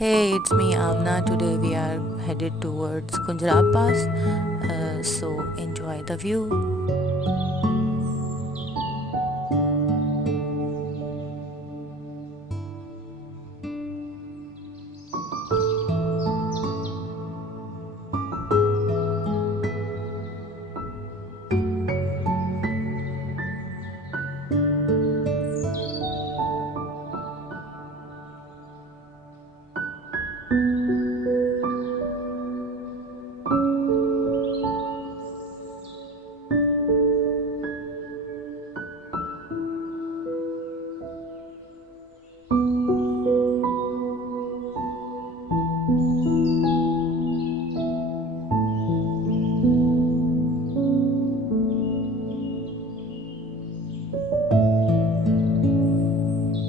Hey, it's me Amna. Today we are headed towards Kunjrab Pass. So enjoy the view.